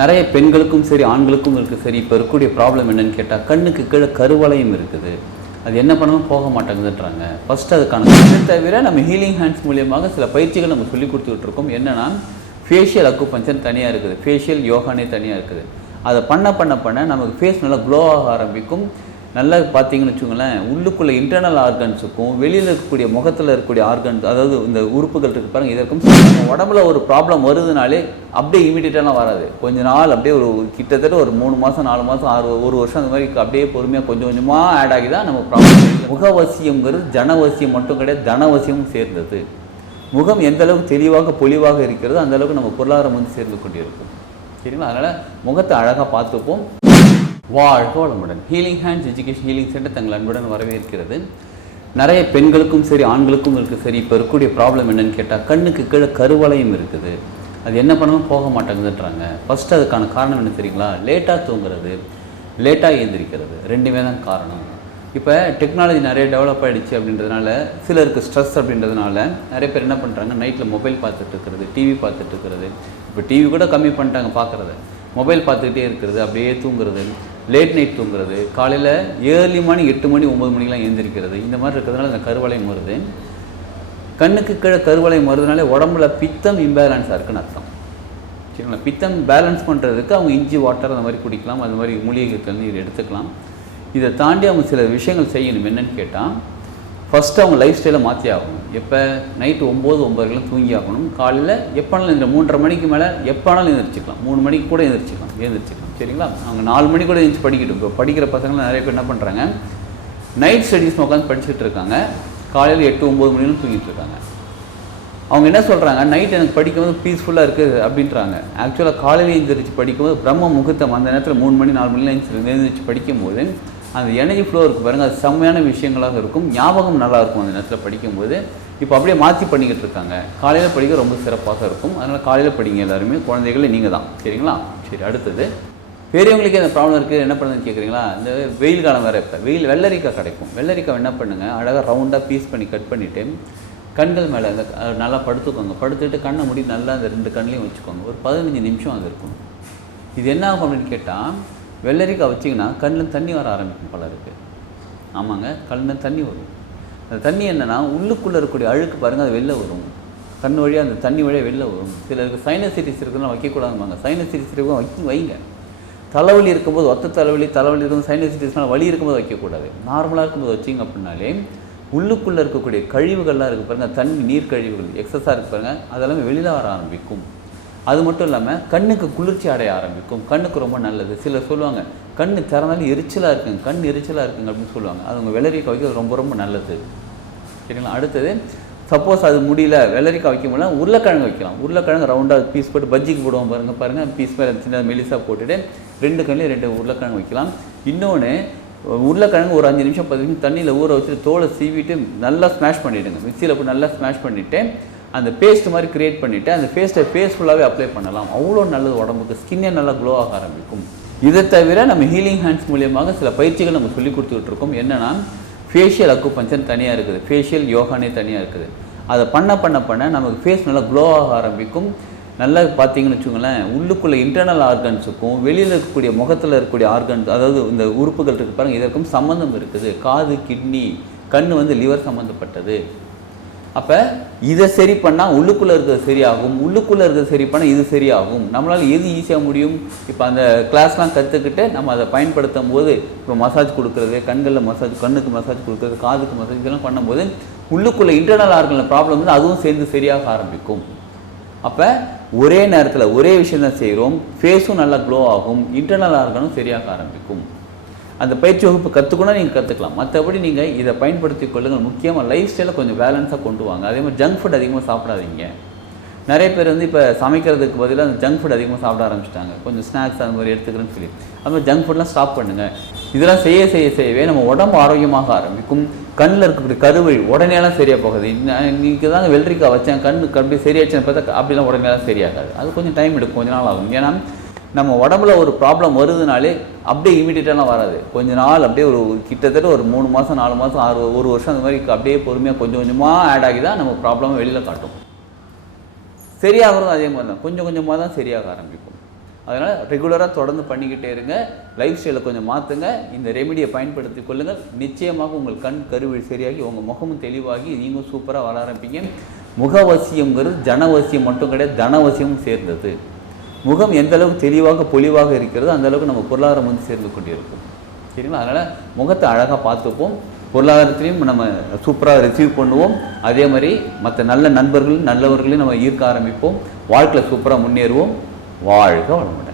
நிறைய பெண்களுக்கும் சரி ஆண்களுக்கும் இருக்குது சரி. இப்போ இருக்கக்கூடிய ப்ராப்ளம் என்னன்னு கேட்டால் கண்ணுக்கு கீழே கருவளையம் இருக்குது. அது என்ன பண்ணாலும் போக மாட்டேங்குதுன்றாங்க. ஃபஸ்ட்டு அதுக்கான தவிர நம்ம ஹீலிங் ஹேண்ட்ஸ் மூலியமாக சில பயிற்சிகள் நம்ம சொல்லி கொடுத்துட்ருக்கோம். என்னென்னா ஃபேஷியல் அக்குபஞ்சர் தனியாக இருக்குது, ஃபேஷியல் யோகானே தனியாக இருக்குது. அதை பண்ண நமக்கு ஃபேஸ் நல்லா க்ளோ ஆக ஆரம்பிக்கும். நல்லா பார்த்தீங்கன்னு வச்சுக்கோங்களேன், உள்ளுக்குள்ளே இன்டர்னல் ஆர்கன்ஸுக்கும் வெளியில் இருக்கக்கூடிய முகத்தில் இருக்கக்கூடிய ஆர்கன்ஸ், அதாவது இந்த உறுப்புகள் இருக்குது பாருங்கள், இதற்கும் நம்ம உடம்புல ஒரு ப்ராப்ளம் வருதுனாலே அப்படியே இமீடியட்டாலாம் வராது. கொஞ்ச நாள் அப்படியே ஒரு கிட்டத்தட்ட ஒரு 3 மாதம் 4 மாதம் 1 வருஷம் அந்த மாதிரி அப்படியே பொறுமையாக கொஞ்சம் கொஞ்சமாக ஆட் ஆகி தான் நம்ம ப்ராப்ளம். முகவசியங்கிறது ஜனவசியம் மட்டும் கிடையாது, தனவசியமும் சேர்ந்தது. முகம் எந்த அளவுக்கு தெளிவாக பொலிவாக இருக்கிறது அந்த அளவுக்கு நம்ம பொருளாதாரம் வந்து சேர்ந்து கொண்டிருக்கும். சரிங்களா? அதனால் முகத்தை அழகாக பார்த்துப்போம். வாழ்க வளமுடன். Healing hands education healing centre தங்கள் அன்புடன் வரவேற்கிறது. நிறைய பெண்களுக்கும் சரி ஆண்களுக்கும் இருக்குது சரி. இப்போ இருக்கக்கூடிய ப்ராப்ளம் என்னென்னு கேட்டால் கண்ணுக்கு கீழே கருவளையம் இருக்குது. அது என்ன பண்ணாலும் போக மாட்டேங்குதுன்றாங்க. ஃபஸ்ட்டு அதுக்கான காரணம் என்ன தெரியுங்களா? லேட்டாக தூங்குறது, லேட்டாக எழுந்திரிக்கிறது, ரெண்டுமே தான் காரணம். இப்போ டெக்னாலஜி நிறைய டெவலப் ஆகிடுச்சு அப்படின்றதுனால, சிலருக்கு ஸ்ட்ரெஸ் அப்படின்றதுனால நிறைய பேர் என்ன பண்ணுறாங்க, நைட்டில் மொபைல் பார்த்துட்டு இருக்கிறது, டிவி பார்த்துட்டு இருக்கிறது. இப்போ டிவி கூட கம்மி பண்ணிட்டாங்க பார்க்குறத, மொபைல் பார்த்துக்கிட்டே இருக்கிறது, அப்படியே தூங்குறது, லேட் நைட் தூங்குறது, காலையில் ஏர்லி மார்னிங் 8 மணி 9 மணிக்கெலாம் எழுந்திரிக்கிறது. இந்த மாதிரி இருக்கிறதுனால இந்த கருவளையம் வருது. கண்ணுக்கு கீழே கருவளையம் வருதுனாலே உடம்புல பித்தம் இம்பேலன்ஸாக இருக்குன்னு அர்த்தம். சரிங்களா? பித்தம் பேலன்ஸ் பண்ணுறதுக்கு அவங்க இஞ்சி வாட்டர் அந்த மாதிரி குடிக்கலாம், அது மாதிரி மூலிகை தண்ணீர் எடுத்துக்கலாம். இதை தாண்டி அவங்க சில விஷயங்கள் செய்யணும். என்னென்னு கேட்டால், ஃபஸ்ட்டு அவங்க லைஃப் ஸ்டைலை மாற்றி ஆகணும். எப்போ? நைட்டு 9-9 தூங்கி ஆகணும். காலையில் எப்போனாலும் இந்த 3:30 மணிக்கு மேலே எப்போனாலும் எழுந்திரிச்சிக்கலாம். 3 மணிக்கு கூட எழுந்திரிச்சிக்கலாம். சரிங்களா? அவங்க 4 மணி கூட எழுந்திரிச்சு படிக்கட்டும். இப்போ படிக்கிற பசங்களாம் நிறைய பேர் என்ன பண்ணுறாங்க, நைட் ஸ்டடீஸ் உட்காந்து படிச்சுட்டு இருக்காங்க, காலையில் 8-9 மணிலும் தூங்கிட்டு இருக்காங்க. அவங்க என்ன சொல்கிறாங்க, நைட் எனக்கு படிக்கும்போது பீஸ்ஃபுல்லாக இருக்குது அப்படின்றாங்க. ஆக்சுவலாக காலையில் எழுந்திரிச்சு படிக்கும்போது பிரம்ம முகூர்த்தம் அந்த நேரத்தில் 3 மணி 4 மணிலாம் எழுந்திரிச்சு படிக்கும்போது அந்த எனர்ஜி ஃப்ளோ இருக்குது பாருங்கள், அது செம்மையான விஷயங்களாக இருக்கும். ஞாபகம் நல்லாயிருக்கும் அந்த நேரத்தில் படிக்கும்போது. இப்போ அப்படியே மாற்றி பண்ணிக்கிட்டு இருக்காங்க. காலையில் படிக்க ரொம்ப சிறப்பாக இருக்கும். அதனால் காலையில் படிங்க எல்லாருமே, குழந்தைகளே நீங்கள் தான். சரிங்களா? சரி, அடுத்தது பெரியவங்களுக்கே அந்த ப்ராப்ளம் இருக்குது, என்ன பண்ணுதுன்னு கேட்குறீங்களா? இந்த வெயில் காலம் வேறு. இப்போ வெள்ளரிக்காய் கிடைக்கும். வெள்ளரிக்காய் என்ன பண்ணுங்கள், அழகாக ரவுண்டாக பீஸ் பண்ணி கட் பண்ணிவிட்டு கண்கள் மேலே அந்த நல்லா படுத்துக்கோங்க. படுத்துட்டு கண்ணை மூடி நல்லா அந்த 2 கண்ணையும் வச்சுக்கோங்க. ஒரு 15 நிமிஷம் அது இருக்கும். இது என்ன ஆகும் அப்படின்னு கேட்டால், வெள்ளரிக்காய் வச்சிங்கன்னா கண்ணில் தண்ணி வர ஆரம்பிக்கும் பலருக்கு. ஆமாங்க, கண்ணில் தண்ணி வரும். அந்த தண்ணி என்னென்னா உள்ளுக்குள்ளே இருக்கக்கூடிய அழுக்கு பாருங்கள், அது வெளில வரும். கண் வழியாக அந்த தண்ணி வழியாக வெளில வரும். சிலருக்கு சைனசைட்டிஸ் இருக்குதுன்னா வைக்கக்கூடாதுவாங்க. சைனசைட்டிஸ் இருக்கும் வைங்க. தலைவலி இருக்கும்போது, தலைவலி இருக்கும்போது, சைனசைட்டிஸ்னால் வலி இருக்கும்போது வைக்கக்கூடாது. நார்மலாக இருக்கும்போது வச்சிங்க அப்படின்னாலே உள்ளுக்குள்ளே இருக்கக்கூடிய கழிவுகள்லாம் இருக்குது பாருங்கள், தண்ணி நீர் கழிவுகள் எக்ஸஸாக இருக்குது பாருங்கள், அதெல்லாமே வெளியில் வர ஆரம்பிக்கும். அது மட்டும் இல்லாமல் கண்ணுக்கு குளிர்ச்சி அடைய ஆரம்பிக்கும். கண்ணுக்கு ரொம்ப நல்லது. சிலர் சொல்லுவாங்க, கண் திறனாலும் எரிச்சலாக இருக்குங்க, கண் எரிச்சலாக இருக்குங்க அப்படின்னு சொல்லுவாங்க. அது உங்கள் வெள்ளரிக்காய் வைக்கிறது ரொம்ப ரொம்ப நல்லது. சரிங்களா? அடுத்தது, சப்போஸ் அது முடியல, வெள்ளரிக்காய் வைக்க முடியல, உருளைக்கிழங்கு வைக்கலாம். உருளைக்கிழங்கு ரவுண்டாக பீஸ் போட்டு பஜ்ஜிக்கு போடுவோம் பாருங்கள், பீஸ் மேலே சின்ன மெலிசாக போட்டுட்டு 2 கண்ணிலையும் 2 உருளைக்கிழங்கு வைக்கலாம். இன்னொன்று, உருளைக்கிழங்கு ஒரு 5 நிமிஷம் 10 நிமிஷம் தண்ணியில் ஊற வச்சுட்டு தோலை சீவிட்டு நல்லா ஸ்மாஷ் பண்ணிவிடுங்க. மிக்சியில் போட்டு நல்லா ஸ்மாஷ் பண்ணிவிட்டு அந்த பேஸ்ட் மாதிரி க்ரியேட் பண்ணிவிட்டு அந்த பேஸ்ட்டை ஃபேஸ் ஃபுல்லாகவே அப்ளை பண்ணலாம். அவ்வளோ நல்லது உடம்புக்கு. ஸ்கின்னே நல்லா க்ளோ ஆக ஆரம்பிக்கும். இதை தவிர நம்ம ஹீலிங் ஹேண்ட்ஸ் மூலியமாக சில பயிற்சிகள் நம்ம சொல்லி கொடுத்துட்ருக்கோம். என்னென்னா ஃபேஷியல் அக்குபஞ்சர் தனியாக இருக்குது, ஃபேஷியல் யோகானே தனியாக இருக்குது. அதை பண்ண நமக்கு ஃபேஸ் நல்லா க்ளோ ஆக ஆரம்பிக்கும். நல்லா பார்த்தீங்கன்னு வச்சுக்கோங்களேன், உள்ளுக்குள்ளே இன்டர்னல் ஆர்கன்ஸுக்கும் வெளியில் இருக்கக்கூடிய முகத்தில் இருக்கக்கூடிய ஆர்கன்ஸ், அதாவது இந்த உறுப்புகள் இருக்குது பாருங்கள், இதற்கும் சம்மந்தம் இருக்குது. காது, கிட்னி, கண் வந்து லிவர் சம்மந்தப்பட்டது. அப்போ இதை சரி பண்ணால் உள்ளுக்குள்ளே இருக்கிறது சரியாகும், உள்ளுக்குள்ளே இருக்கிறது சரி பண்ணால் இது சரியாகும். நம்மளால் எது ஈஸியாக முடியும்? இப்போ அந்த கிளாஸ்லாம் கற்றுக்கிட்டு நம்ம அதை பயன்படுத்தும் போது, இப்போ மசாஜ் கொடுக்குறது, கண்களில் மசாஜ், கண்ணுக்கு மசாஜ் கொடுக்குறது, காதுக்கு மசாஜ், இதெல்லாம் பண்ணும்போது உள்ளுக்குள்ளே இன்டர்னல் ஆர்கனில் ப்ராப்ளம் வந்து அதுவும் சேர்ந்து சரியாக ஆரம்பிக்கும். அப்போ ஒரே நேரத்தில் ஒரே விஷயம் தான் செய்கிறோம், ஃபேஸும் நல்லா க்ளோ ஆகும், இன்டர்னல் ஆர்கனும் சரியாக ஆரம்பிக்கும். அந்த பயிற்சி வகுப்பு கற்றுக்கணும், நீங்கள் கற்றுக்கலாம். மற்றபடி நீங்கள் இதை பயன்படுத்தி கொள்ளுங்கள். முக்கியமாக லைஃப் ஸ்டைலை கொஞ்சம் பேலன்ஸாக கொண்டு வாங்க. அதே மாதிரி ஜங்க் ஃபுட் அதிகமாக சாப்பிடாதீங்க. நிறைய பேர் வந்து இப்போ சமைக்கிறதுக்கு பதிலாக அந்த ஜங்க் ஃபுட் அதிகமாக சாப்பிட ஆரம்பிச்சிட்டாங்க. கொஞ்சம் ஸ்நாக்ஸ் அந்த மாதிரி எடுத்துக்கிறேன்னு சொல்லி அது மாதிரி ஜங்க் ஃபுட்லாம் ஸ்டாப் பண்ணுங்கள். இதெல்லாம் செய்யவே நம்ம உடம்பு ஆரோக்கியமாக ஆரம்பிக்கும். கண்ணில் இருக்கக்கூடிய கருவழி உடனேலாம் சரியாக போகாது. இன்றைக்கி தாங்க வெள்ளரிக்காய் வச்சேன், கண்ணுக்கு அப்படியே சரியாச்சுன்னு பார்த்தா அப்படிலாம் உடனேலாம் சரியாகாது. அது கொஞ்சம் டைம் எடுக்கும், கொஞ்ச நாள் ஆகும். ஏன்னா நம்ம உடம்புல ஒரு ப்ராப்ளம் வருதுனாலே அப்படியே இமீடியட்டாலாம் வராது. கொஞ்ச நாள் அப்படியே ஒரு கிட்டத்தட்ட ஒரு 3 மாதம் 4 மாதம் 1 வருஷம் அந்த மாதிரி அப்படியே பொறுமையாக கொஞ்சம் கொஞ்சமாக ஆட் ஆகி தான் நம்ம ப்ராப்ளம் வெளியில் காட்டும். சரியாகிறதும் அதே மாதிரி தான், கொஞ்சம் கொஞ்சமாக தான் சரியாக ஆரம்பிக்கும். அதனால் ரெகுலராக தொடர்ந்து பண்ணிக்கிட்டே இருங்க. லைஃப் ஸ்டைலை கொஞ்சம் மாற்றுங்க. இந்த ரெமிடியை பயன்படுத்தி கொள்ளுங்கள். நிச்சயமாக உங்கள் கண் கருவில் சரியாகி உங்கள் முகமும் தெளிவாகி நீங்களும் சூப்பராக வர ஆரம்பிங்க. முகவசியங்கிறது ஜனவசியம் மட்டும் கிடையாது, தனவசியமும் சேர்ந்தது. முகம் எந்த அளவுக்கு தெளிவாக பொலிவாக இருக்கிறதோ அந்த அளவுக்கு நம்ம பொருளாதாரம் வந்து சேர்ந்து கொண்டிருக்கும். சரிங்களா? அதனால் முகத்தை அழகாக பார்த்துப்போம். பொருளாதாரத்திலையும் நம்ம சூப்பராக ரிசீவ் பண்ணுவோம். அதே மாதிரி மற்ற நல்ல நண்பர்கள் நல்லவர்களையும் நம்ம ஈர்க்க ஆரம்பிப்போம். வாழ்க்கையில் சூப்பராக முன்னேறுவோம். வாழ்க வளமுடன்.